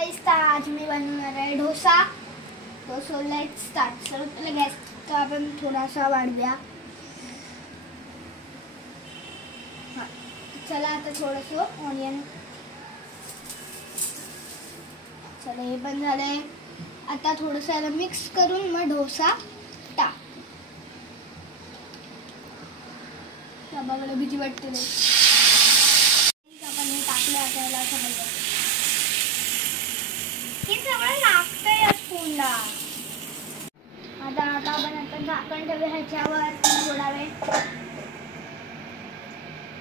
Guys आज मी बनवणार आहे dosa. So let's start. Sir पहले गॅस तो आपण थोडासा वाढवूया। चला आता थोडंसं ऑनियन, चला हे पण झालंय। आता थोडंसं याला मिक्स करून मग डोसा टाक। बाबाला भीती वाटते रे। आपण हे टाकलं आता याला समजलं हे सगळं लागतंय स्पूनला। आता आपण झाकण ठेवूया ह्याच्यावर थोडा वेळ,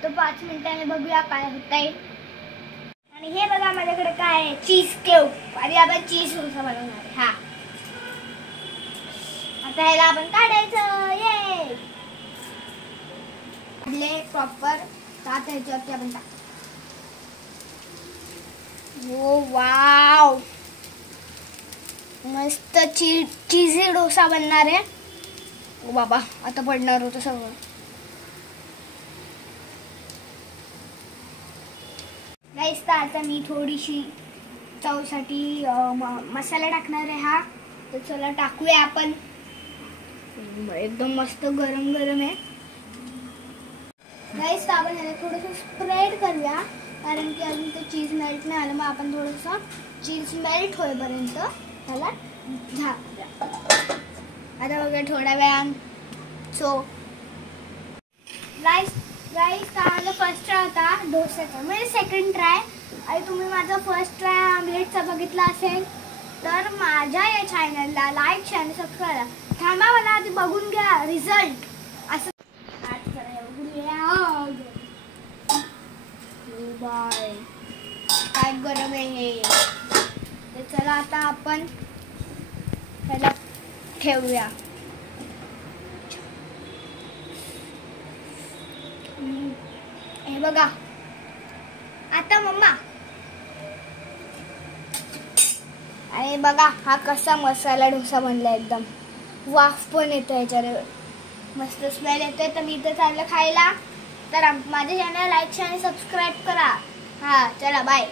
तो 5 मिनिटांनी बघूया काय होतंय। आणि हे बघा माझ्याकडे काय आहे, चीज क्यूब। आधी आपण चीज डोसा बनवणार आहे। हा आता ह्याला आपण काढायचं। ये काढले प्रॉपर। आता ह्याच्यावरती आपण टाक। ओ वाव, मस्त चीजी डोसा बनणार आहे। ओ बाबा आता पडणार होतं सगळं। गाइस आता मी थोडीशी चवसाठी मसाला टाकणार आहे। हा तर चला टाकूया आपण। एकदम मस्त गरम गरम आहे। गाइस आपण याला थोडंसं स्प्रेड करूया, कारण की अजून ते चीज मेल्ट नाही आलं। मग आपण थोडंसं चीज मेल्ट होईपर्यंत त्याला झाकूया। आता बघा थोड्या वेळान। सो गाइस माझा फर्स्ट ट्राय होता डोस्याचा, म्हणजे सेकंड ट्राय। आणि तुम्ही माझा फर्स्ट ट्राय आमलेटचा बघितला असेल तर माझ्या या चॅनलला लाईक शेअर आणि सबस्क्राईब करा। थांबा मला आधी बघून घ्या रिझल्ट। असं बाय काय गरम आहे हे। तर चला आता आपण त्याला ठेवूया। हे बघा आता मम्मा, आणि बघा हा कसा मसाला डोसा बनला। एकदम वाफ पण येतो ह्याच्यावर, मस्त स्मेल येतोय। तर मी इथं चाललं खायला। तर माझ्या चॅनल लाईक शेअर आणि सबस्क्राईब करा। हा चला बाय।